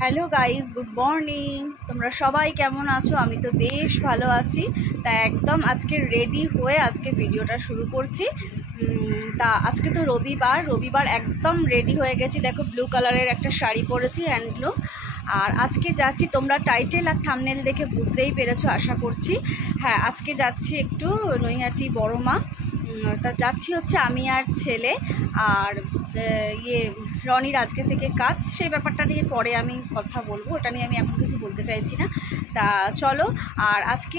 Hello guys, good morning. তোমরা সবাই কেমন আছো? আমি তো বেশ ভালো আছি। তা একদম আজকে রেডি হয়ে আজকে ভিডিওটা শুরু করছি। তা আজকে তো রবিবার একদম রেডি হয়ে গেছি। দেখো, ব্লু কালারের একটা শাড়ি পরেছি, হ্যান্ডলুম। আর আজকে যাচ্ছি, তোমরা টাইটেল আর থাম্বনেল দেখে বুঝতেই পেরেছো আশা করছি। হ্যাঁ, আজকে যাচ্ছি একটু নৈহাটি বড় মা। তা যাচ্ছি হচ্ছে আমি আর ছেলে। আর রনির আজকে থেকে কাজ, সেই ব্যাপারটা নিয়ে পরে আমি কথা বলবো, ওটা নিয়ে আমি এখন কিছু বলতে চাইছি না। তা চলো। আর আজকে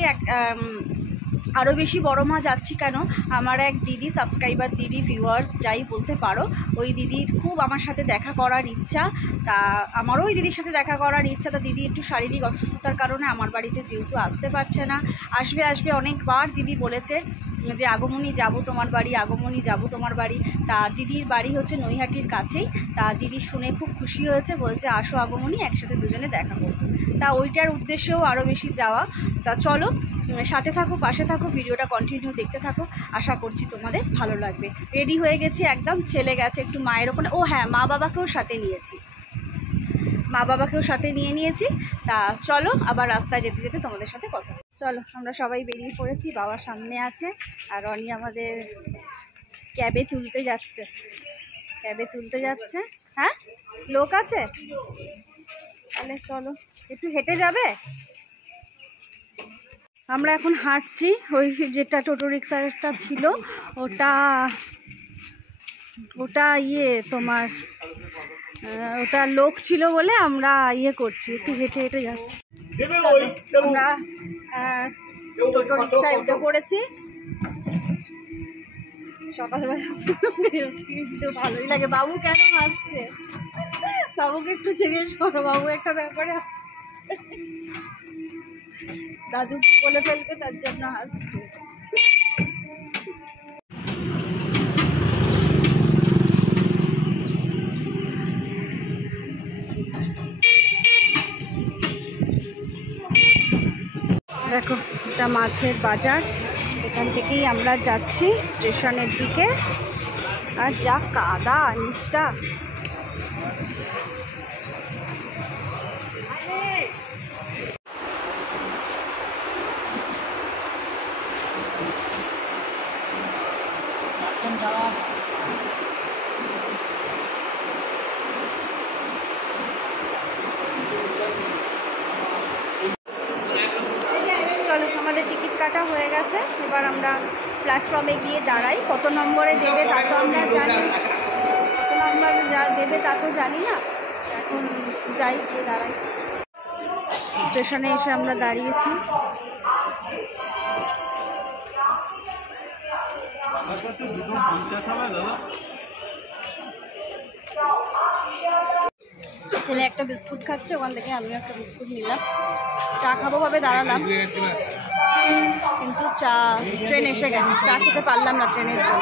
আরও বেশি বড় মা যাচ্ছি কেন, আমার এক দিদি, সাবস্ক্রাইবার দিদি, ভিউয়ার্স যাই বলতে পারো, ওই দিদির খুব আমার সাথে দেখা করার ইচ্ছা। তা আমারও ওই দিদির সাথে দেখা করার ইচ্ছা। তা দিদি একটু শারীরিক অসুস্থতার কারণে আমার বাড়িতে যেহেতু আসতে পারছে না, আসবে অনেকবার দিদি বলেছে যে আগমনী যাবো তোমার বাড়ি, আগমনী যাবো তোমার বাড়ি। তা দিদির বাড়ি হচ্ছে নৈহাটির কাছেই। তা দিদি শুনে খুব খুশি হয়েছে, বলছে আসো আগমনী, একসাথে দুজনে দেখা করবো। তা ওইটার উদ্দেশ্যেও আরও বেশি যাওয়া। তা চলো, সাথে থাকো, পাশে থাকো, ভিডিওটা কন্টিনিউ দেখতে থাকো, আশা করছি তোমাদের ভালো লাগবে। রেডি হয়ে গেছি একদম, ছেলে গেছে একটু মায়ের ওখানে। ও হ্যাঁ, মা বাবাকেও সাথে নিয়েছি। তা চলো, আবার রাস্তায় যেতে যেতে তোমাদের সাথে কথা। চলো, আমরা সবাই বেরিয়ে পড়েছি, বাবা সামনে আছে আর রনি আমাদের ক্যাবে তুলতে যাচ্ছে। হ্যাঁ, লোক আছে, তাহলে চলো। একটু হেঁটে যাবে? আমরা এখন হাঁটছি। ওই যেটা টোটো রিক্সাটা ছিল, ওটা তোমার ওটা লোক ছিল বলে আমরা করছি, একটু হেঁটে হেঁটে যাচ্ছি। আমরা টোটো রিক্সায় উঠে পড়েছি। সকালবেলা কিন্তু ভালোই লাগে। বাবু কেন হাসছে? বাবুকে একটু জিজ্ঞেস করো, বাবু একটা ব্যাপারে দাদু কি বলে ফেলবে তার জন্য হাসছে। দেখো, এটা মাছের বাজার, এখান থেকেই আমরা যাচ্ছি স্টেশনের দিকে। আর যা কাদা নিচটা! চলো, আমাদের টিকিট কাটা হয়ে গেছে। এবার আমরা প্ল্যাটফর্মে গিয়ে দাঁড়াই। কত নম্বরে দেবে তা তো আমরা জানি, কত নম্বর দেবে তা তো জানি না। এখন যাই, গিয়ে দাঁড়াই। স্টেশনে এসে আমরা দাঁড়িয়েছি। ছেলে একটা বিস্কুট খাচ্ছে, ওখান থেকে আমিও একটা বিস্কুট নিলাম। চা খাবো ভাবে দাঁড়ালাম, কিন্তু ট্রেন এসে গেছে, চা খেতে পারলাম না ট্রেনের জন্য।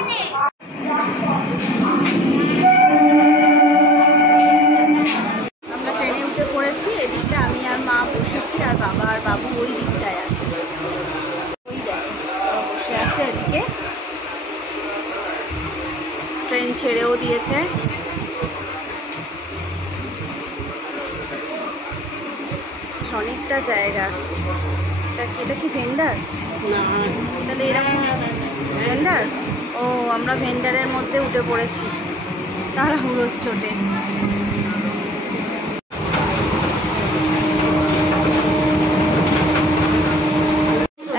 আমরা ট্রেনে উঠে পড়েছি। এদিকটা আমি আর মা বসেছি, আর বাবা আর বাবু ওই দিকটায় আছে। ওই দেখো বসে আছে এদিকে। ট্রেন ছেড়েও দিয়েছে। অনেকটা জায়গা। এটা কি ভেন্ডার? না, তাহলে এরকম ভেন্ডার। ও, আমরা ভেন্ডারের মধ্যে উঠে পড়েছি তাড়াহুড়োর চোটে।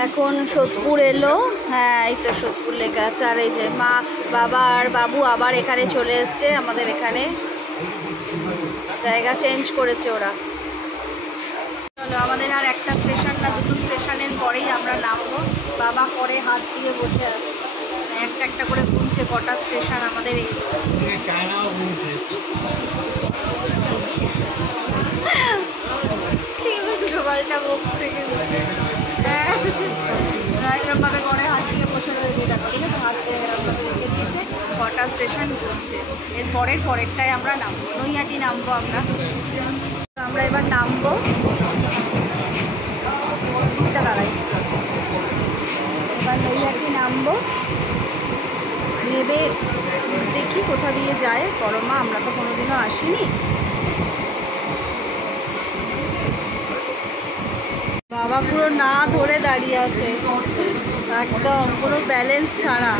এখন সোদপুর এলো। হ্যাঁ, এই তো সোদপুর লেখা আছে। আর এই যে মা, বাবা আর বাবু আবার এখানে চলে এসছে। আমাদের এখানে জায়গা চেঞ্জ করেছে ওরা। চলো, আমাদের আর একটা স্টেশন না, দুটো স্টেশনের পরেই আমরা নামবো। বাবা পরে হাত দিয়ে বসে আছে, একটা একটা করে গুনছে কটা স্টেশন আমাদের। এই কি উল্টো পাল্টা বকছে কিন্তু। হ্যাঁ, এরকমভাবে পরে হাত দিয়ে বসে রয়েছে। দেখো, ঠিক আছে, হাত দিয়ে এরকমভাবে রেখে দিয়েছে, কটা স্টেশন গুনছে। এর পরেরটায় আমরা নামবো, নৈহাটি নামবো আমরা। আমরা এবার নামবো, দাঁড়াই। এবার নৈহাটি নামবো, নেবে দেখি কোথা দিয়ে যায় বড় মা। আমরা তো কোনোদিনও আসিনি। বাবা পুরো না ধরে দাঁড়িয়ে আছে, একদম কোনো ব্যালেন্স ছাড়া।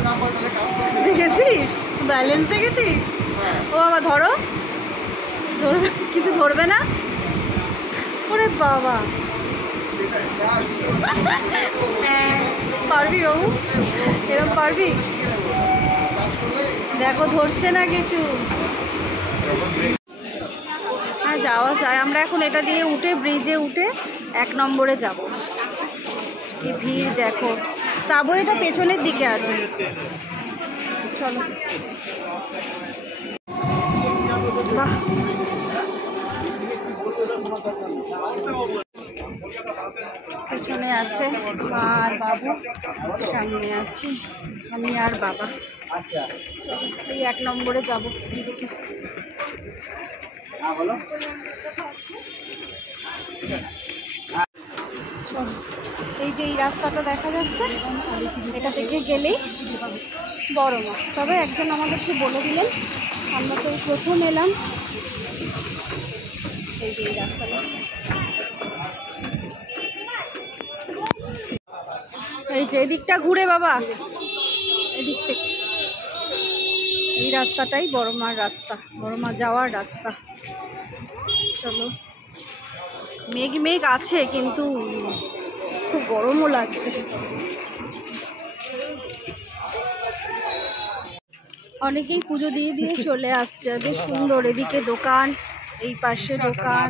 দেখেছিস ব্যালেন্স, দেখেছিস? ও বাবা ধরো, ধরবে কিছু ধরবে না? ওরে বাবা, পারবি বাবু, এরকম পারবি? দেখো ধরছে না কিছু। হ্যাঁ যাওয়া যায়, আমরা এখন এটা দিয়ে উঠে ব্রিজে উঠে 1 নম্বরে যাব। কি ভিড় দেখো, সাবওয়েটা পেছনের দিকে আছে। চলো, বাহ পেছনে আছে মা আর বাবু, সামনে আছি আমি আর বাবা। চলো এই 1 নম্বরে যাবো। চলো, এই যে এই রাস্তাটা দেখা যাচ্ছে, এটা থেকে গেলেই বড় মা। তবে একজন আমাদেরকে বলে দিলেন, আমরা তো প্রথম এলাম, এই যে এই রাস্তাটা, এই যে এদিকটা ঘুরে বাবা, এদিক থেকে এই রাস্তাটাই বড় মার রাস্তা, বড় মা যাওয়ার রাস্তা। চলো, মেঘ মেঘ আছে কিন্তু খুব গরমও লাগছে। অনেকেই পুজো দিয়ে দিয়ে চলে আসছে, বেশ সুন্দর। এদিকে দোকান, এই পাশে দোকান,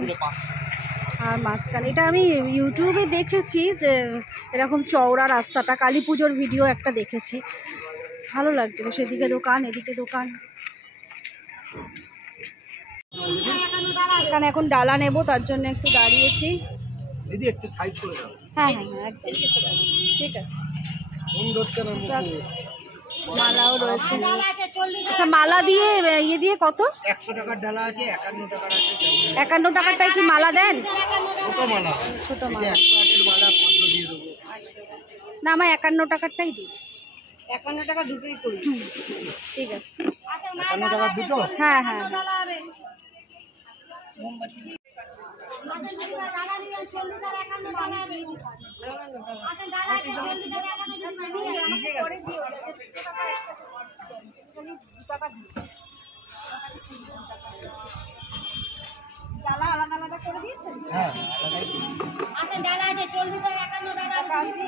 আর মাঝখানে এটা আমি ইউটিউবে দেখেছি যে এরকম চওড়া রাস্তাটা, কালী পুজোর ভিডিও একটা দেখেছি, ভালো লাগছে। সেদিকে দোকান, এদিকে দোকান। এখানে এখন ডালা নেব, তার জন্য একটু দাঁড়িয়েছি। দিদি একটু সাইড করে দাও। হ্যাঁ হ্যাঁ হ্যাঁ একদম ঠিক আছে। মালাও রয়েছে। আচ্ছা মালা দিয়ে ইয়ে দিয়ে কত? 100 টাকার ডালা আছে, 51 টাকার আছে। 51 টাকারটাই কি মালা দেন? ছোট মালা, ছোট মালা। 108 এর মালা পদ্ম দিয়ে দেবো। না আমার 51 টাকারটাই দিই। 51 টাকা দুটোই করি। ঠিক আছে। 51 টাকা দুটো? হ্যাঁ হ্যাঁ। ডালা আলাদা আলাদা করে দিয়েছেন? হ্যাঁ আচ্ছা ডালা আছে 40 আর 51 টাকা আছে।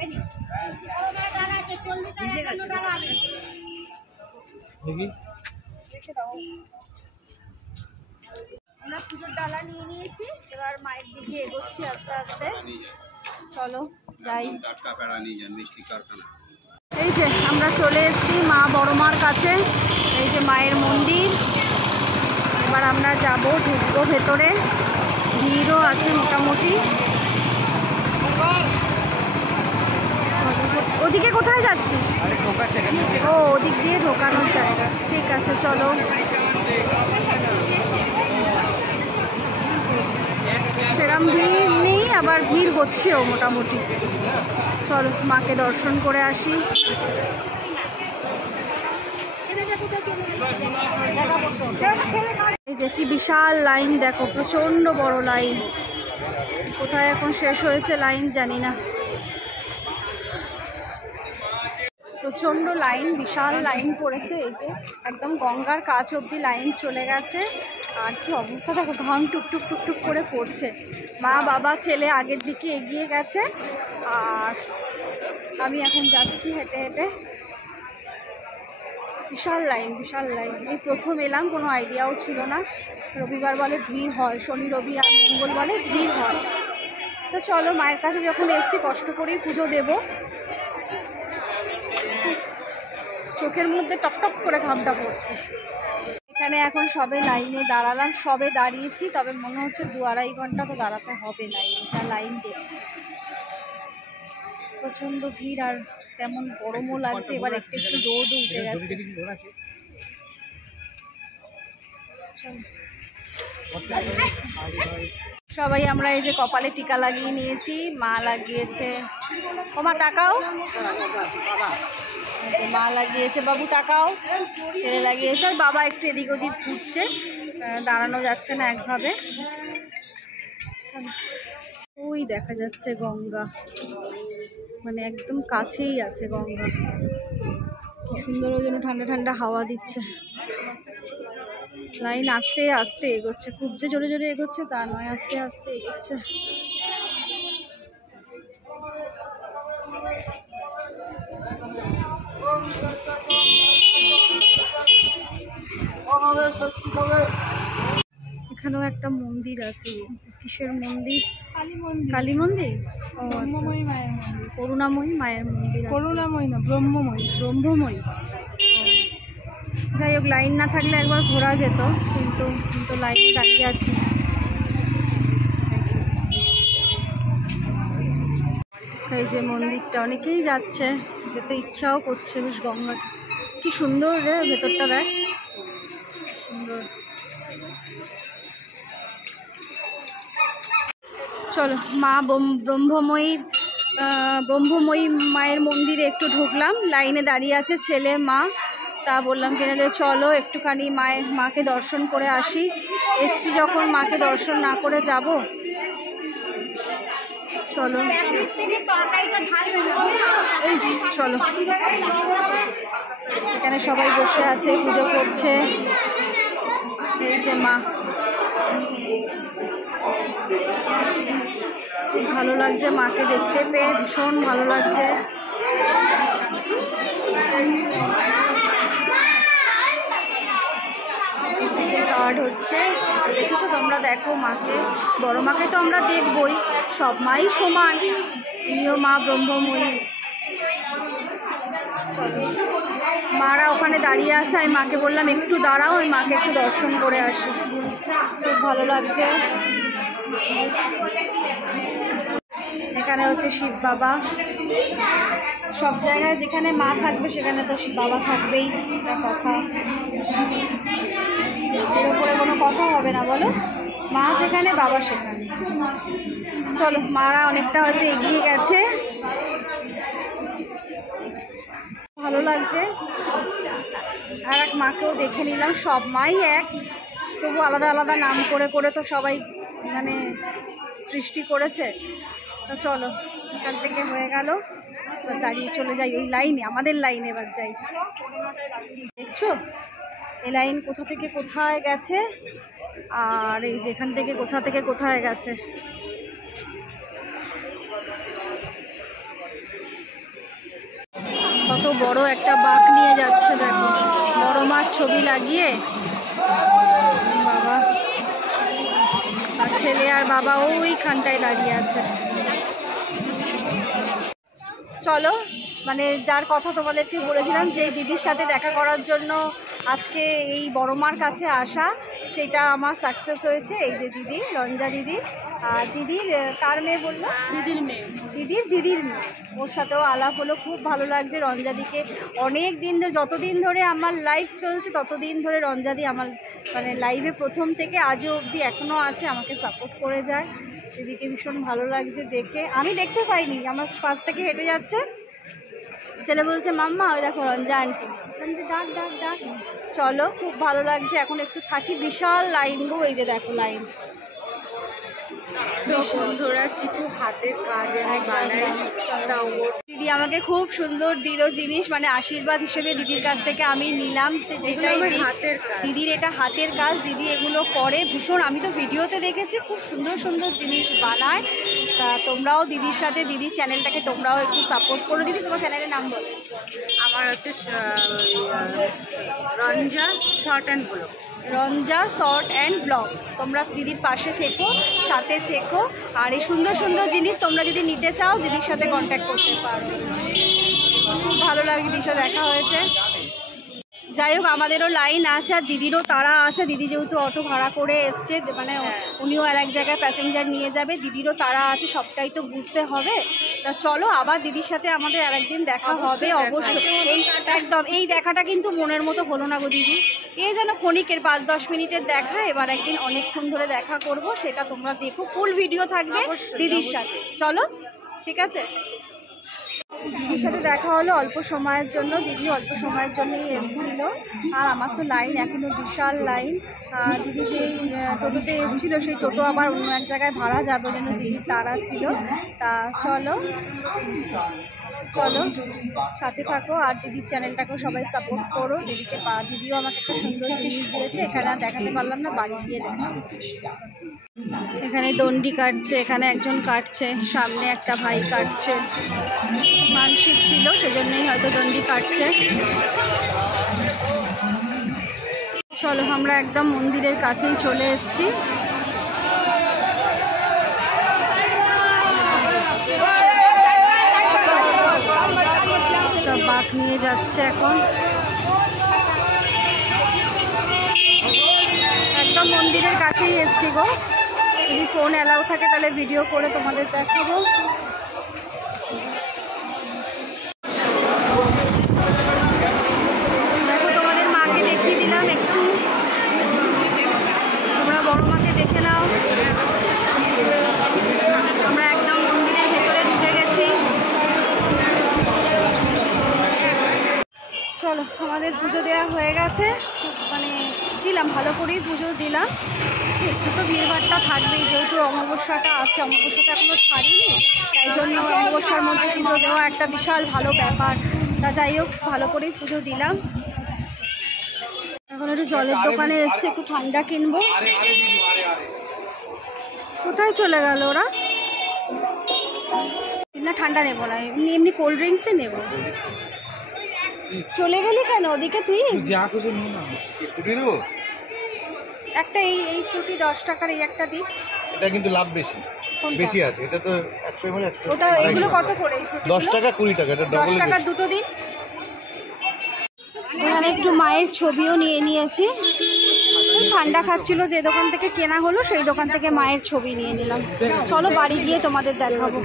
এই নি ও না ডালা আছে 40 আর 51 টাকা আছে। দেখি রেখে দাও। আমরা পুজোর ডালা নিয়ে নিয়েছি, এবার মায়ের দিকে এগোচ্ছি আস্তে আস্তে। চলো যাই। এই যে আমরা চলে এসেছি মা বড় মার কাছে, এই যে মায়ের মন্দির। এবার আমরা যাব, ঢুকবো ভেতরে, ভিড়ও আছে মোটামুটি। ওদিকে কোথায় যাচ্ছি? ও ওদিক দিয়ে ঢোকানোর জায়গা, ঠিক আছে চলো। সেরম ভিড় নেই, আবার ভিড় হচ্ছেও মোটামুটি। চলো মাকে দর্শন করে আসি। এই যে কি বিশাল লাইন দেখো, প্রচন্ড বড় লাইন। কোথায় এখন শেষ হয়েছে লাইন জানি না। প্রচন্ড লাইন, বিশাল লাইন পড়েছে। এই যে একদম গঙ্গার কাছ অবধি লাইন চলে গেছে। আর কি অবস্থা দেখো, ঘাম টুকটুক টুকটুক করে পড়ছে। মা বাবা ছেলে আগের দিকে এগিয়ে গেছে, আর আমি এখন যাচ্ছি হেঁটে হেঁটে। বিশাল লাইন, বিশাল লাইন। এই প্রথম এলাম, কোনো আইডিয়াও ছিল না। রবিবার বলে ভিড় হয়, শনি রবি আর মঙ্গল বলে ভিড় হয়। তো চলো মায়ের কাছে যখন এসছি কষ্ট করেই পুজো দেব। চোখের মধ্যে টকটক করে ঘামটা পড়ছে। এখানে এখন সবে লাইনে দাঁড়ালাম, সবে দাঁড়িয়েছি, তবে মনে হচ্ছে 2-2.5 ঘন্টা তো দাঁড়াতে হবে লাইনে, যা লাইন দেখছি। প্রচণ্ড ভিড়, আর তেমন গরমও লাগছে। এবার একটু একটু রোদও উঠে গেছে। সবাই আমরা এই যে কপালে টিকা লাগিয়ে নিয়েছি, মা লাগিয়েছে। ও মা তাকাও, মা লাগিয়েছে, বাবু তাকাও, ছেলে লাগিয়েছে, আর বাবা একটু এদিক ওদিক ঘুরছে, দাঁড়ানো যাচ্ছে না একভাবে। ওই দেখা যাচ্ছে গঙ্গা, মানে একদম কাছেই আছে গঙ্গা। কি সুন্দর, ওই জন্য ঠান্ডা ঠান্ডা হাওয়া দিচ্ছে। লাইন আস্তে আস্তে এগোচ্ছে, খুব যে জোরে জোরে এগোচ্ছে তা নয়, আস্তে আস্তে এগোচ্ছে। এখানেও একটা মন্দির আছে, কিসের মন্দির? কালী মন্দির। ও আচ্ছা, করুণাময়ী মায়ের মন্দির। করুণাময়ী না, ব্রহ্মময়ী। ব্রহ্মময়ী। যাই হোক, লাইন না থাকলে একবার ঘোরা যেত, কিন্তু লাইনে দাঁড়িয়ে আছি। এই যে মন্দিরটা, অনেকেই যাচ্ছে, যেতে ইচ্ছাও করছে। বেশ গঙ্গা কি সুন্দর রে, ভেতরটা দেখ, সুন্দর। চলো, মা ব্রহ্মময়ী মায়ের মন্দিরে একটু ঢুকলাম। লাইনে দাঁড়িয়ে আছে ছেলে মা, তা বললাম কিনা যে চলো একটুখানি মাকে দর্শন করে আসি। এসছি যখন, মাকে দর্শন না করে যাব? চলো এই চলো, এখানে সবাই বসে আছে, পুজো করছে। এই যে মা, ভালো লাগছে মাকে দেখতে পেয়ে, ভীষণ ভালো লাগছে। কার্ড হচ্ছে, দেখেছো তোমরা, দেখো মাকে, বড় মাকে তো আমরা দেখবই, সব মাই সমান, উনিও মা ব্রহ্মময়ী। চলো, মারা ওখানে দাঁড়িয়ে আছে, আমি মাকে বললাম একটু দাঁড়াও, আমি মাকে একটু দর্শন করে আসি। খুব ভালো লাগছে। এখানে হচ্ছে শিব বাবা। সব জায়গায় যেখানে মা থাকবে সেখানে তো শিব বাবা থাকবেই, এটা কথা। এর উপরে কোনো কথা হবে না বলো, মা যেখানে বাবা সেখানে। চলো, মারা অনেকটা হয়তো এগিয়ে গেছে, ভালো লাগছে। আর এক মাকেও দেখে নিলাম, সব মাই এক, তবু আলাদা আলাদা নাম করে করে তো সবাই মানে সৃষ্টি করেছে। তো চলো, এখান থেকে হয়ে গেল, এবার দাঁড়িয়ে চলে যাই ওই লাইনে, আমাদের লাইনে এবার যাই। দেখছো এই লাইন কোথা থেকে কোথায় গেছে, আর এই যে এখান থেকে কোথা থেকে কোথায় গেছে। কত বড় একটা বাঁক নিয়ে যাচ্ছে, দেখো, বড় মাছ ছবি লাগিয়ে। বাবা আর ছেলে আর বাবা ওইখানটায় দাঁড়িয়ে আছে। চলো, মানে যার কথা তোমাদেরকে বলেছিলাম যে দিদির সাথে দেখা করার জন্য আজকে এই বড় মার কাছে আসা, সেটা আমার সাকসেস হয়েছে। এই যে দিদি, রঞ্জা দিদি, আর দিদির কার মেয়ে বললো? দিদির মেয়ে। দিদির মেয়ে, ওর সাথেও আলাপ হলো, খুব ভালো লাগছে। রঞ্জাদিকে অনেক দিন ধরে, যতদিন ধরে আমার লাইভ চলছে ততদিন ধরে রঞ্জাদি আমার মানে লাইভে প্রথম থেকে আজও অবধি এখনও আছে, আমাকে সাপোর্ট করে যায়। দিদিকে ভীষণ ভালো লাগছে দেখে। আমি দেখতে পাইনি, আমার পাশ থেকে হেঁটে যাচ্ছে, ছেলে বলছে মাম্মা ওই দেখো রঞ্জা আন্টি, ডাক ডাক ডাক। চলো, খুব ভালো লাগছে। এখন একটু থাকি, বিশাল লাইন গো, এই যে দেখো লাইন। তো বন্ধুরা, কিছু হাতের কাজ দিদি আমাকে খুব সুন্দর দিল জিনিস, মানে আশীর্বাদ হিসেবে দিদির কাছ থেকে আমি নিলাম, যেটাই দিদির এটা হাতের কাজ, দিদি এগুলো করে ভীষণ। আমি তো ভিডিওতে দেখেছি, খুব সুন্দর সুন্দর জিনিস বানায়। তা তোমরাও দিদির সাথে, দিদির চ্যানেলটাকে তোমরাও একটু সাপোর্ট করো। দিদি তোমার চ্যানেলের নাম বলো। আমার হচ্ছে Ranja short and blog. Ranja short and blog. তোমরা দিদির পাশে থেকো, সাথে থেকো, আর এই সুন্দর সুন্দর জিনিস তোমরা যদি নিতে চাও দিদির সাথে কন্ট্যাক্ট করতে পারো। খুব ভালো লাগে, দিদির সাথে দেখা হয়েছে। যাই হোক, আমাদেরও লাইন আছে আর দিদিরও তাড়া আছে। দিদি যেহেতু অটো ভাড়া করে এসছে, মানে উনিও আর এক জায়গায় প্যাসেঞ্জার নিয়ে যাবে, দিদিরও তাড়া আছে, সবটাই তো বুঝতে হবে। তা চলো, আবার দিদির সাথে আমাদের আরেকদিন দেখা হবে অবশ্যই। এই একদম, এই দেখাটা কিন্তু মনের মতো হলো না গো দিদি, এই যেন ক্ষণিকের 5-10 মিনিটের দেখা। এবার একদিন অনেকক্ষণ ধরে দেখা করব, সেটা তোমরা দেখো, ফুল ভিডিও থাকবে দিদির সাথে। চলো, ঠিক আছে। দিদির সাথে দেখা হলো অল্প সময়ের জন্য, দিদি অল্প সময়ের জন্যই এসেছিল। আর আমার তো লাইন এখনও বিশাল লাইন। দিদি যেই টোটোতে এসেছিলো সেই টোটো আবার অন্য এক জায়গায় ভাড়া যাবে, জন্য দিদির তাড়া ছিল। তা চলো সাথে থাকো, আর দিদির চ্যানেলটাকেও সবাই সাপোর্ট করো। দিদিও আমাকে একটা সুন্দর জিনিস দিয়েছে, এখানে আর দেখাতে পারলাম না, বাড়ি গিয়ে দেখাবো। এখানে দণ্ডি কাটছে, এখানে একজন কাটছে, সামনে একটা ভাই কাটছে, মানসিক ছিল সেজন্যই হয়তো দণ্ডি কাটছে। চলো আমরা একদম মন্দিরের কাছেই চলে এসেছি। সব বাঁক নিয়ে যাচ্ছে এখন, একদম মন্দিরের কাছেই এসছি গো। যদি ফোন অ্যালাউ থাকে তাহলে ভিডিও করে তোমাদের দেখাবো। দেখো তোমাদের মাকে দেখিয়ে দিলাম একটু, তোমরা বড় মাকে দেখে নাও। আমরা একদম মন্দিরের ভেতরে ঢুকে গেছি। চলো আমাদের পুজো দেওয়া হয়ে গেছে, মানে দিলাম, ভালো করেই পুজো দিলাম। একটু তো ভিড়ভাড়টা থাকবেই, যেহেতু অমাবস্যাটা আছে, অমাবস্যাটা এখনো ছাড়িনি, তাই জন্য অমাবস্যার মধ্যে পুজো দেওয়া একটা বিশাল ভালো ব্যাপার। তা যাই হোক ভালো করেই পুজো দিলাম। এখন একটু জলের দোকানে এসছে, একটু ঠান্ডা কিনবো। কোথায় চলে গেল ওরা? না ঠান্ডা নেবো না, এমনি কোল্ড ড্রিঙ্কসই নেবো। চলে গেলি কেন ওদিকে? তুই একটা এই ফ্রুটি 10 টাকার এই একটা দিই। এটা কিন্তু লাভ বেশি বেশি আছে, এটা তো 100 ml 100। ওটা এগুলো কত করে? 10 টাকা 20 টাকা, এটা 10 টাকার দুটো দিন। এখানে একটু মায়ের ছবিও নিয়ে নিয়েছি। ঠান্ডা খাচ্ছিল, যে দোকান থেকে কেনা হলো সেই দোকান থেকে মায়ের ছবি নিয়ে নিলাম। চলো বাড়ি গিয়ে তোমাদের দেখাবো।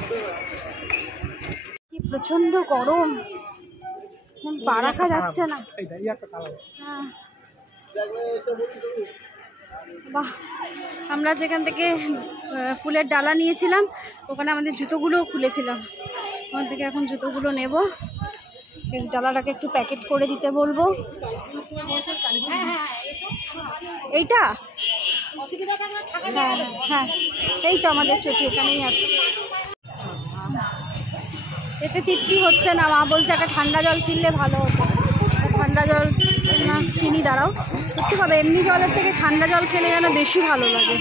কি প্রচন্ড গরম, পা রাখা যাচ্ছে না। হ্যাঁ বাহ, আমরা যেখান থেকে ফুলের ডালা নিয়েছিলাম ওখানে আমাদের জুতোগুলোও খুলেছিলাম, ওখান থেকে এখন জুতোগুলো নেব। এই ডালাটাকে একটু প্যাকেট করে দিতে বলবো। এইটা হ্যাঁ হ্যাঁ, এই তো আমাদের চটি এখানেই আছে। এতে তৃপ্তি হচ্ছে না, মা বলছে একটা ঠান্ডা জল কিনলে ভালো হতো। ঠান্ডা জল না কিনি, দাঁড়াও সত্যি কথা, এমনি জলের থেকে ঠান্ডা জল খেলে যেন বেশি ভালো লাগে।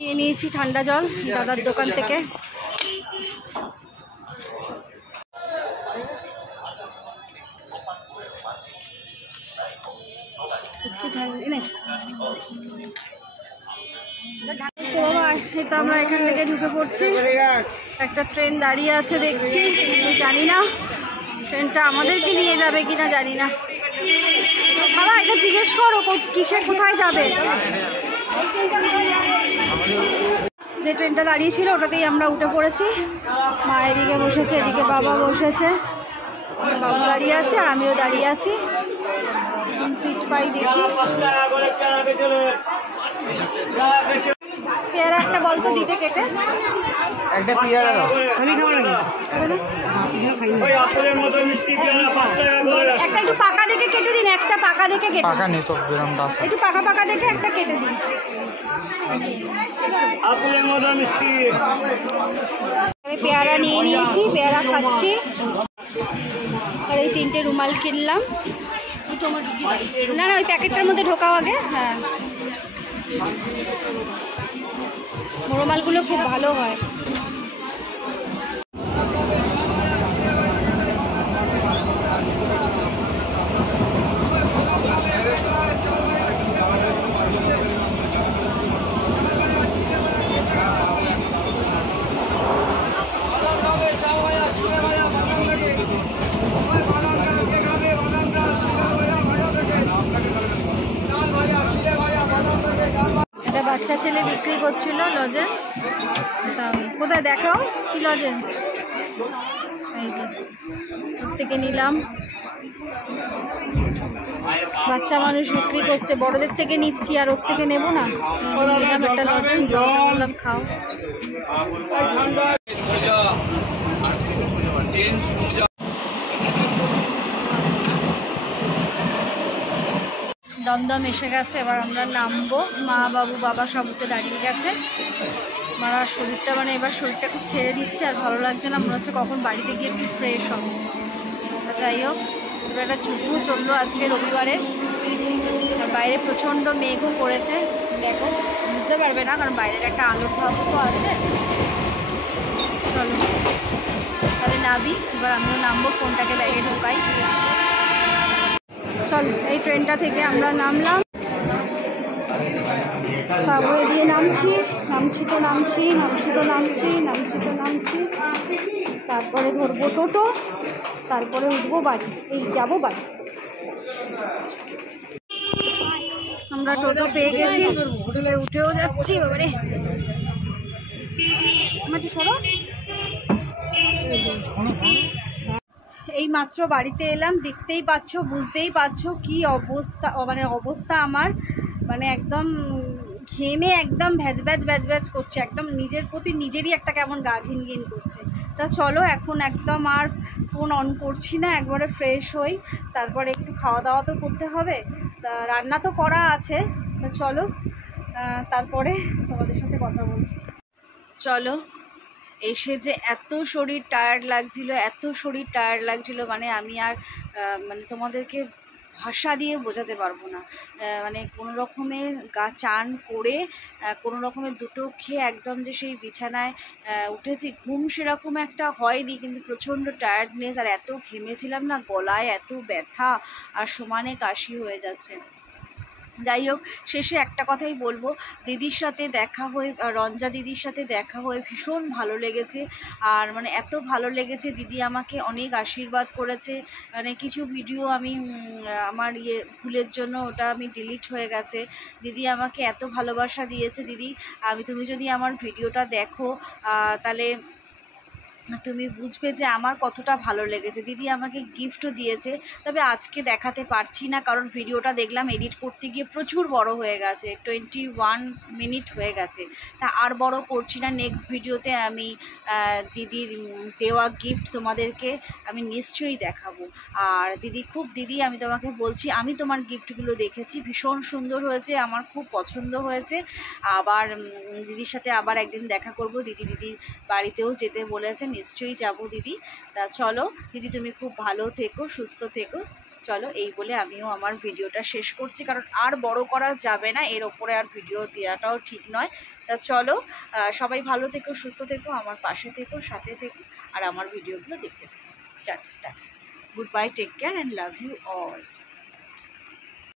নিয়ে নিয়েছি ঠান্ডা জল দাদার দোকান থেকে। তো বাবা এই তো আমরা এখান থেকে ঢুকে পড়ছি। একটা ট্রেন দাঁড়িয়ে আছে দেখছি, জানি না ট্রেনটা আমাদেরকে নিয়ে যাবে কিনা জানি না। বাবা এটা জিজ্ঞেস করো কিসে কোথায় যাবে। যে ট্রেনটা দাঁড়িয়ে ছিল ওটাতেই আমরা উঠে পড়েছি। মা এদিকে বসেছে, এদিকে বাবা বসেছে, বাবু দাঁড়িয়ে আছে আর আমিও দাঁড়িয়ে আছি। সিট পাই দেখি। পেয়ারা একটা বলতো দিতে কেটে, একটা পেয়ারা দাও। আমি খাবো না, একটা একটু পাকা দেখে কেটে দিন, একটা পাকা দেখে কেটে। পাকা নেই তো, একটু পাকা পাকা দেখে একটা কেটে দিন। পেয়ারা নিয়ে নিয়েছি, পেয়ারা খাচ্ছি। আর এই 3টে রুমাল কিনলাম। না না ওই প্যাকেটটার মধ্যে ঢোকাও আগে। হ্যাঁ রুমালগুলো খুব ভালো হয়। একটা বাচ্চা ছেলে বিক্রি করছিল লজেন্স। কোথায় দেখাও কি লজেন্স? এই যে ওর থেকে নিলাম। বাচ্চা মানুষ বিক্রি করছে, বড়দের থেকে নিচ্ছি আর ওর থেকে নেবো না। নিলাম একটা লজেন্স, বললাম খাও। দমদম এসে গেছে, এবার আমরা নামবো। মা বাবু বাবা সব উঠে দাঁড়িয়ে গেছে। আমার শরীরটা এবার শরীরটা খুব ছেড়ে দিচ্ছে, আর ভালো লাগছে না, মনে হচ্ছে কখন বাড়িতে গিয়ে একটু ফ্রেশ হব। যাই হোক, পুরো একটা যুদ্ধ চললো আজকে রবিবারে। আর বাইরে প্রচণ্ড মেঘও পড়েছে, দেখো বুঝতে পারবে না কারণ বাইরের একটা আলোর ভাবও তো আছে। চলো তাহলে নাবি, এবার আমিও নামবো, ফোনটাকে ব্যাগে ঢোকাই। চল, এই ট্রেনটা থেকে আমরা নামলাম, সাবওয়ে দিয়ে নামছি, তারপরে ধরবো টোটো, তারপরে উঠবো বাড়ি, যাবো বাড়ি। আমরা টোটো পেয়ে গেছি, হোটেলে উঠেও যাচ্ছি। বাবারে আমার সরো, এই মাত্র বাড়িতে এলাম, দেখতেই পাচ্ছ, বুঝতেই পারছো কি অবস্থা, অবস্থা আমার একদম ঘেমে একদম ভ্যাজ করছে, একদম নিজের প্রতি নিজেরই একটা কেমন গা ঘিন করছে। তা চলো এখন একদম আর ফোন অন করছি না, একবারে ফ্রেশ হই, তারপরে একটু খাওয়া দাওয়া তো করতে হবে, তা রান্না তো করা আছে। তা চলো তারপরে তোমাদের সাথে কথা বলছি। চলো, এসে যে এত শরীর টায়ার্ড লাগছিল, আমি আর তোমাদেরকে ভাষা দিয়ে বোঝাতে পারবো না। কোনো রকমে চান করে কোনো রকমের দুটো খেয়ে একদম যে সেই বিছানায় উঠেছি, ঘুম সেরকম একটা হয়নি, কিন্তু প্রচণ্ড টায়ার্ডনেস, আর এত ঘেমেছিলাম না, গলায় এত ব্যথা আর সমানে কাশি হয়ে যাচ্ছে। যাই হোক, শেষে একটা কথাই বলবো, দিদির সাথে দেখা হয়ে, রঞ্জা দিদির সাথে দেখা হয়ে ভীষণ ভালো লেগেছে। আর এত ভালো লেগেছে, দিদি আমাকে অনেক আশীর্বাদ করেছে। কিছু ভিডিও আমি আমার ভুলের জন্য ওটা আমি ডিলিট হয়ে গেছে, দিদি আমাকে এত ভালোবাসা দিয়েছে। দিদি, তুমি যদি আমার ভিডিওটা দেখো তাহলে তুমি বুঝবে যে আমার কতটা ভালো লেগেছে। দিদি আমাকে গিফটও দিয়েছে, তবে আজকে দেখাতে পারছি না, কারণ ভিডিওটা দেখলাম এডিট করতে গিয়ে প্রচুর বড় হয়ে গেছে, 21 মিনিট হয়ে গেছে, তা আর বড় করছি না। নেক্সট ভিডিওতে আমি দিদির দেওয়া গিফট তোমাদেরকে আমি নিশ্চয়ই দেখাবো। আর দিদি আমি তোমাকে বলছি, আমি তোমার গিফটগুলো দেখেছি, ভীষণ সুন্দর হয়েছে, আমার খুব পছন্দ হয়েছে। আবার দিদির সাথে আবার একদিন দেখা করব, দিদির বাড়িতেও যেতে বলেছে, নিশ্চয়ই যাব দিদি। তা চলো দিদি, তুমি খুব ভালো থেকো, সুস্থ থেকো। চলো, এই বলে আমিও আমার ভিডিওটা শেষ করছি, কারণ আর বড় করা যাবে না, এর ওপরে আর ভিডিও দেওয়াটাও ঠিক নয়। তা চলো, সবাই ভালো থেকো, সুস্থ থেকো, আমার পাশে থেকো, সাথে থেকো, আর আমার ভিডিওগুলো দেখতে থেকো। Tata, good bye, take care and love you all.